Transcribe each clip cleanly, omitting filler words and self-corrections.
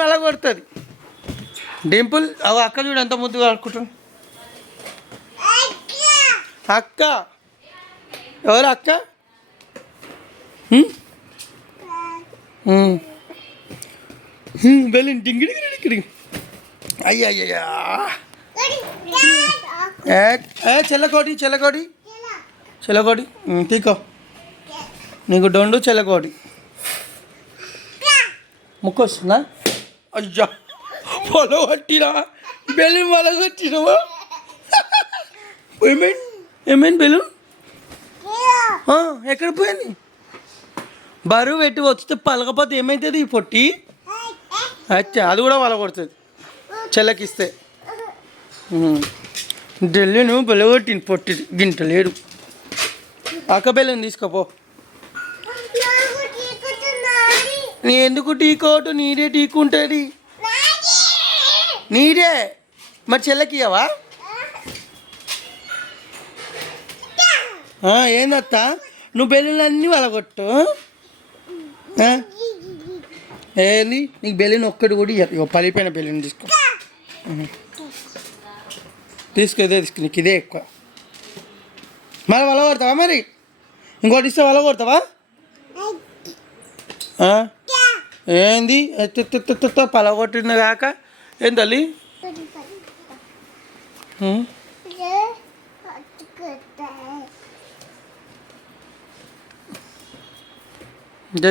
మళ్ళా కొడుతుంది. డింపుల్ అవి అక్క చూడు ఎంత ముద్దుగా ఆడుకుంటుంది. అక్క ఎవరు అక్క? బెలూన్ డింగిడి అయ్యా చెల్లకోటి చెల్లకోటి చెల్లకోటి తీకో నీకు డొండు చెల్లకోటి ముక్కొస్తుందా? అయ్యా పొలగొట్టినా బెలూన్ పొలగొట్టినవా? ఏమైంది బెలూన్ ఎక్కడ పోయింది? బరువు పెట్టి వస్తే పలకపోతే ఏమవుతుంది? ఈ పొట్టి అచ్చా అది కూడా పలగొడుతుంది చెల్లకిస్తే. ఢిల్లీను బెలగొట్టింది పొట్టి గింట లేడు. అక్క బెలూన్ తీసుకోపో. నీ ఎందుకు టీకోటు? నీదే టీకుంటుంది నీదే. మరి చెల్లకి ఇవ్వవా? ఏందత్తా నువ్వు బెలూన్లు అన్నీ వలగొట్టు. ఏంది నీకు బెలూన్ ఒక్కటి కూడా ఇవ్వ. పలిపోయిన బెలూన్ తీసుకో. ఇదే తీసుకో. నీకు ఇదే ఎక్కువ. మళ్ళీ వలగొడతావా? మరి ఇంకోటి ఇస్తే వలగొడతావా? ఏంది పలగొట్టిన కాక ఏం తల్లి?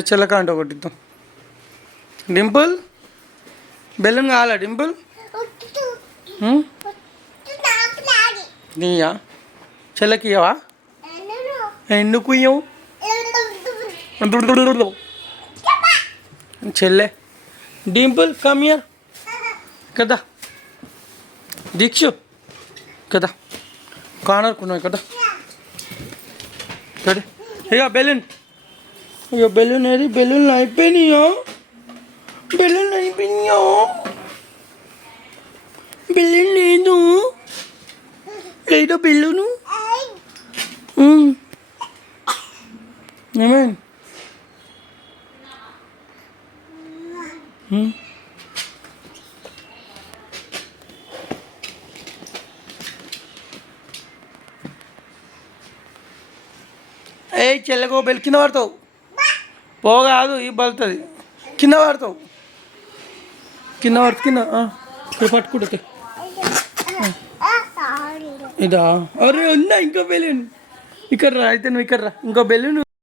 చెల్లక అంటే కొట్టిద్దాం. డింపుల్ బెలూన్ కావాలా? డింపుల్ నీయా? చెల్లకి ఇవ్వవా? ఎందుకు ఇవ్వవు? చెల్లె డింపుల్ కమ్ హియర్ కదా దీక్షు కదా కానరుకున్నావు కదా కదా. ఇక బెలూన్ ఇక బెలూన్ ఏది? బెలూన్లు అయిపోయినాయో? బెలూన్ అయిపోయినాయో? బెలూన్ లేదు లేదో బెలూను. ఏమైంది? ఏ చెల్లెకో బెల్ కింద పడతావు. పోగాదు ఈ బలుతుంది. కింద పడతావు. కింద పడుతుంది. కింద ఇప్పుడు పట్టుకుంటుంది. ఇదా? అరే ఉందా ఇంకో బెలూన్? ఇక్కడ రా. అయితే నువ్వు ఇక్కడ రా. ఇంకో బెలూన్